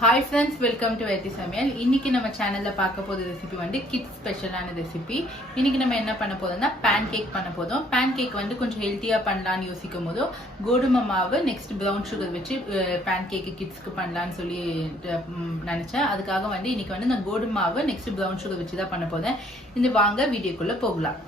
Hi friends, welcome to Samayal. இன்னைக்கு நம்ம சேனல்ல பார்க்க போற ரெசிபி வந்து கிட்ஸ் ஸ்பெஷலான ரெசிபி. இன்னைக்கு நம்ம என்ன பண்ண போறோம்னா pancake பண்ண போறோம். pancake வந்து கொஞ்சம் ஹெல்தியா பண்ணலாம்னு யோசிக்கும்போது கோதுமை மாவு நெக்ஸ்ட் brown sugar வச்சு pancake கிட்ஸ்க்கு பண்ணலாம்னு சொல்லி நினைச்சேன். அதுக்காக வந்து இன்னைக்கு வந்து நான் கோதுமை மாவு நெக்ஸ்ட் brown sugar வச்சு தான் பண்ண போறேன். இந்த வாங்க வீடியோக்குள்ள போகலாம்.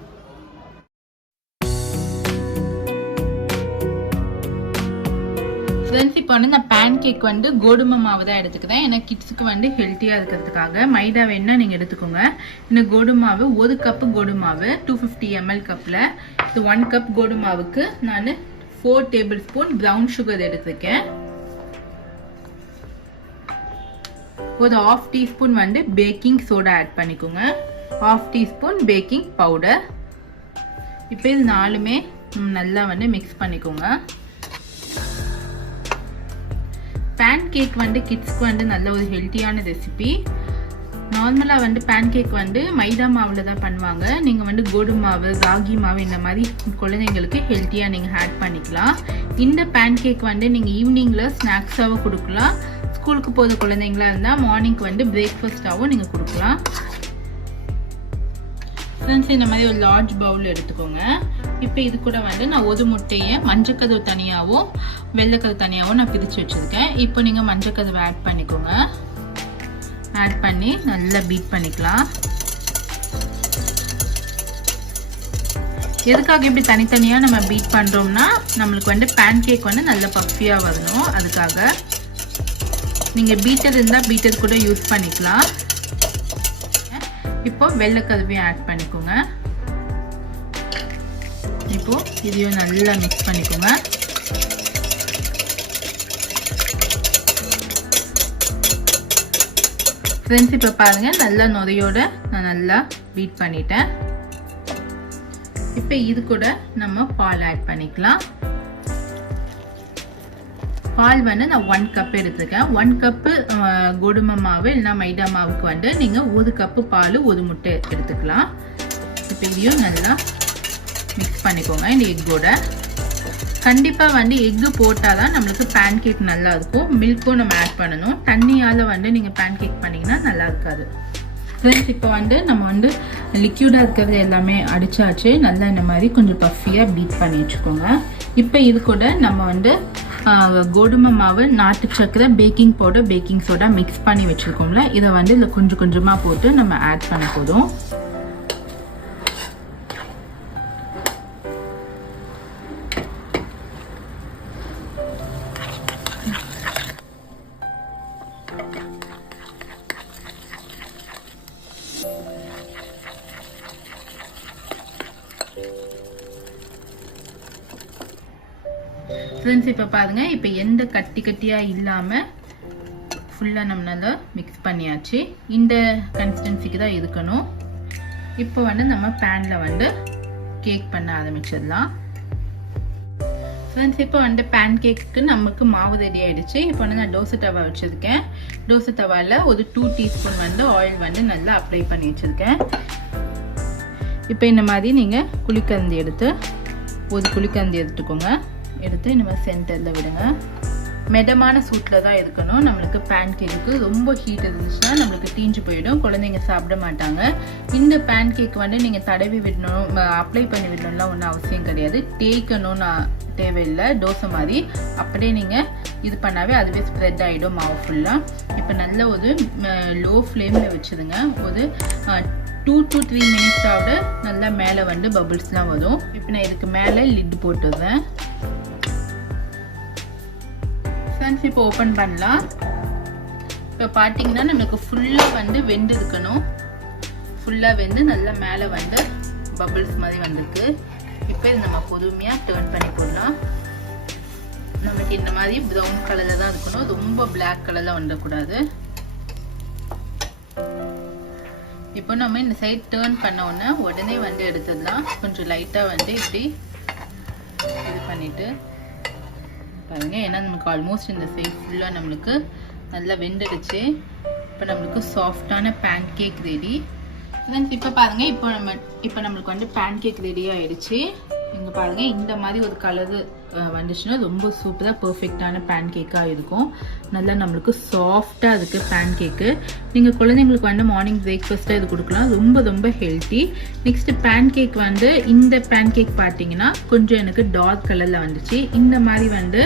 ஃப்ரெண்ட்ஸ் இப்போ வந்து நான் பேன்கேக் வந்து கோதுமை மாவு தான் எடுத்துக்கிறேன். ஏன்னா கிட்ஸுக்கு வந்து ஹெல்த்தியாக இருக்கிறதுக்காக மைதா வேணா நீங்கள் எடுத்துக்கோங்க. இந்த கோதுமை மாவு 1 கப்பு கோதுமை மாவு 250 ml கப்பில் இது 1 கப் கோதுமை மாவுக்கு நான் 4 டேபிள் ஸ்பூன் ப்ரௌன் சுகர் எடுத்துருக்கேன். ஒரு 1/2 டீஸ்பூன் வந்து பேக்கிங் சோடா ஆட் பண்ணிக்கோங்க. 1/2 டீஸ்பூன் பேக்கிங் பவுடர். இப்போ இது நாலுமே நல்லா வந்து மிக்ஸ் பண்ணிக்கோங்க. pancake வந்து கிட்ஸ்க்கு வந்து நல்ல ஒரு ஹெல்த்தியான ரெசிபி. நார்மலாக வந்து pancake வந்து மைதா மாவில் தான் பண்ணுவாங்க. நீங்கள் வந்து கோதுமை மாவு ராகி மாவு இந்த மாதிரி குழந்தைங்களுக்கு ஹெல்த்தியாக நீங்கள் ஆட் பண்ணிக்கலாம். இந்த pancake வந்து நீங்கள் ஈவினிங்கில் ஸ்நாக்ஸாகவும் கொடுக்கலாம். ஸ்கூலுக்கு போகிற குழந்தைங்களா இருந்தால் மார்னிங்க்கு வந்து பிரேக்ஃபாஸ்ட்டாகவும் நீங்கள் கொடுக்கலாம். ஃப்ரெண்ட்ஸ் இந்த மாதிரி ஒரு லார்ஜ் பவுல் எடுத்துக்கோங்க. இப்போ இது கூட வந்து நான் ஒரு முட்டையை மஞ்சக்கதவு தனியாகவும் வெள்ளைக்கதவு தனியாகவும் நான் பிரித்து வச்சுருக்கேன். இப்போ நீங்கள் மஞ்சக்கதவை ஆட் பண்ணிக்கோங்க. ஆட் பண்ணி நல்லா பீட் பண்ணிக்கலாம். எதுக்காக இப்படி தனித்தனியாக நம்ம பீட் பண்ணுறோம்னா நம்மளுக்கு வந்து பேன்கேக் வந்து நல்ல பஃபியாக வரணும். அதுக்காக நீங்கள் பீட்டர் இருந்தால் பீட்டர் கூட யூஸ் பண்ணிக்கலாம். இப்போ வெள்ளைக்கதவையும் ஆட் பண்ணிக்கோங்க. இப்போ இதையும் நல்லா மிக்ஸ் பண்ணிக்கோங்க. ஃப்ரெண்ட்ஸ் இப்போ பாருங்க நல்லா நுரையோட நான் நல்லா பீட் பண்ணிட்டேன். இப்போ இது கூட நம்ம பால் ஆட் பண்ணிக்கலாம். பால் வந்து நான் 1 கப் எடுத்துருக்கேன். 1 கப்பு கோதுமை மாவு இல்லைனா மைதா மாவுக்கு வந்து நீங்கள் 1 கப்பு பால் 1 முட்டை எடுத்துக்கலாம். இப்போ இதையும் நல்லா மிக்ஸ் பண்ணிக்கோங்க. இந்த எக்கோட கண்டிப்பாக வந்து எக்கு போட்டால் தான் நம்மளுக்கு பேன்கேக் நல்லா இருக்கும். மில்க்கும் நம்ம ஆட் பண்ணணும். தண்ணியால் வந்து நீங்கள் பேன்கேக் பண்ணிங்கன்னா நல்லா இருக்காது. ஃப்ரெண்ட்ஸ் இப்போ வந்து நம்ம வந்து லிக்யூடாக இருக்கிறது எல்லாமே அடிச்சாச்சு. நல்லா இந்த மாதிரி கொஞ்சம் பஃபியாக பீட் பண்ணி வச்சுக்கோங்க. இப்போ இது கூட நம்ம வந்து கோதுமை மாவு நாட்டு சக்கரை baking powder baking soda mix பண்ணி வச்சுருக்கோம்ல இதை வந்து இதில் கொஞ்சம் கொஞ்சமாக போட்டு நம்ம ஆட் பண்ண போதும். ஃப்ரெண்ட்ஸ் இப்போ பாருங்க இப்போ எந்த கட்டியாக இல்லாமல் ஃபுல்லாக நம்ம நல்லா மிக்ஸ் பண்ணியாச்சு. இந்த கன்சிஸ்டன்சிக்கு தான் இருக்கணும். இப்போ வந்து நம்ம பேனில் வந்து கேக் பண்ண ஆரம்பிச்சிடலாம். ஃப்ரெண்ட்ஸ் இப்போ வந்து பேன்கேக்கு நமக்கு மாவு ரெடி ஆகிடுச்சு. இப்போ வந்து நான் தோசை தவா வச்சுருக்கேன். தோசை தவாவில் ஒரு 2 டீஸ்பூன் வந்து ஆயில் வந்து நல்லா அப்ளை பண்ணி வச்சுருக்கேன். இப்போ இந்த மாதிரி நீங்கள் குழிக்கரண்டி எடுத்து ஒரு குழிக்கரண்டி எடுத்துக்கோங்க. எடுத்து இந்த மாதிரி சென்டரில் விடுங்க. மிதமான சூட்டில் தான் இருக்கணும். நம்மளுக்கு பேன்கேக்கு ரொம்ப ஹீட் இருந்துச்சுன்னா நம்மளுக்கு தீஞ்சு போயிடும். குழந்தைங்க சாப்பிட மாட்டாங்க. இந்த பேன்கேக் வந்து நீங்கள் தடவி விடணும் அப்ளை பண்ணி விடணும்லாம் ஒன்றும் அவசியம் கிடையாது. தேய்க்கணும்னு தேவையில்லை. தோசை மாதிரி அப்படியே நீங்கள் இது பண்ணாவே அதுவே ஸ்ப்ரெட் ஆகிடும் மாவு ஃபுல்லாக. இப்போ நல்ல ஒரு லோ ஃப்ளேமில் வச்சுருங்க. ஒரு 2 to 3 மினிட்ஸாவோட நல்லா மேலே வந்து பபிள்ஸ்லாம் வரும். இப்போ நான் இதுக்கு மேலே லிட் போட்டுடுறேன். ஃப்ரெண்ட்ஸ் இப்போ ஓப்பன் பண்ணலாம். இப்போ பார்த்தீங்கன்னா நமக்கு ஃபுல்லாக வந்து வெந்து இருக்கணும். ஃபுல்லாக வெந்து நல்லா மேலே வந்து பபிள்ஸ் மாதிரி வந்திருக்கு. இப்போ இது நம்ம பொறுமையாக டர்ன் பண்ணி போடலாம். நமக்கு இந்த மாதிரி ப்ரௌன் கலரில் தான் இருக்கணும். ரொம்ப பிளாக் கலரில் வந்துடக்கூடாது. இப்போ நம்ம இந்த சைட் டர்ன் பண்ண உடனே வந்து எடுத்துடலாம். கொஞ்சம் லைட்டாக வந்து இப்படி இது பண்ணிவிட்டு பாருங்க. ஏன்னா நமக்கு ஆல்மோஸ்ட் இந்த சைட் ஃபுல்லாக நம்மளுக்கு நல்லா வெந்துடுச்சு. இப்போ நம்மளுக்கு சாஃப்டான பேன்கேக் ரெடி. ஃப்ரெண்ட்ஸ் இப்போ பாருங்க இப்போ நம்மளுக்கு வந்து பேன்கேக் ரெடி ஆயிடுச்சு. இங்கே பாருங்க இந்த மாதிரி ஒரு கலரு வந்துச்சுன்னா ரொம்ப சூப்பராக பர்ஃபெக்டான பேன்கேக்காக இருக்கும். நல்லா நம்மளுக்கு சாஃப்டாக அதுக்கு பேன் கேக்கு. நீங்கள் குழந்தைங்களுக்கு வந்து மார்னிங் பிரேக்ஃபாஸ்ட்டாக இது கொடுக்கலாம், ரொம்ப ரொம்ப ஹெல்த்தி. நெக்ஸ்ட்டு பேன் கேக் வந்து இந்த பேன் கேக் பார்த்தீங்கன்னா கொஞ்சம் எனக்கு டார்க் கலரில் வந்துச்சு. இந்த மாதிரி வந்து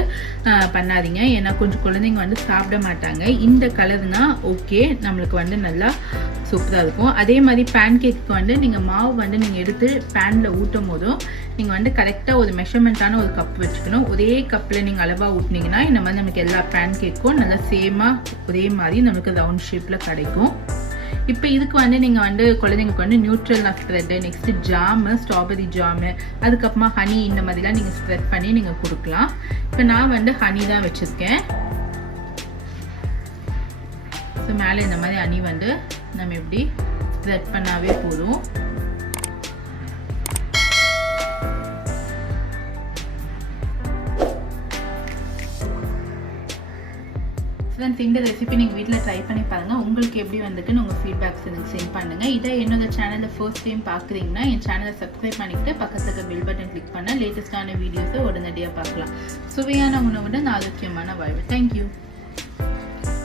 பண்ணாதீங்க, ஏன்னா கொஞ்சம் குழந்தைங்க வந்து சாப்பிட மாட்டாங்க. இந்த கலர்னா ஓகே, நம்மளுக்கு வந்து நல்லா சூப்பராக இருக்கும். அதே மாதிரி பேன் கேக்கு வந்து நீங்கள் மாவு வந்து நீங்கள் எடுத்து பேனில் ஊட்டும் போதும் நீங்கள் வந்து கரெக்டாக ஒரு மெஷர்மெண்ட்டான ஒரு கப் வச்சுக்கணும். ஒரே கப்பில் நீங்கள் அளவாக ஊட்டினீங்கன்னா இந்த மாதிரி நமக்கு எல்லா பேன் கேக்கும் நல்லா சேமாக ஒரே மாதிரி நமக்கு ரவுண்ட் ஷேப்பில் கிடைக்கும். இப்போ இதுக்கு வந்து நீங்கள் வந்து குழந்தைங்களுக்கு வந்து நியூட்ரல்லா spread, next jam, strawberry jam, அதுக்கப்புறமா ஹனி, இந்த மாதிரிலாம் நீங்கள் ஸ்ப்ரெட் பண்ணி நீங்கள் கொடுக்கலாம். இப்போ நான் வந்து ஹனி தான் வச்சுருக்கேன். ஸோ மேலே இந்த மாதிரி ஹனி வந்து நம்ம எப்படி ஸ்ப்ரெட் பண்ணாவே போதும். ஃப்ரெண்ட்ஸ், இந்த ரெசிபி நீங்கள் வீட்டில் ட்ரை பண்ணி பாருங்கள். உங்களுக்கு எப்படி வந்துக்குன்னு உங்கள் ஃபீட்பேக்ஸ் எனக்கு சென்ட் பண்ணுங்கள். இதை என்னோட சேனலில் ஃபர்ஸ்ட் டைம் பார்க்குறீங்கன்னா என் சேனலை சப்ஸ்கிரைப் பண்ணிக்கிட்டு பக்கத்துக்கு பெல் பட்டன் கிளிக் பண்ணால் லேட்டஸ்டான வீடியோஸை உடனடியாக பார்க்கலாம். சுவையான உணவுடன் ஆரோக்கியமான வாழ்வு. தேங்க்யூ.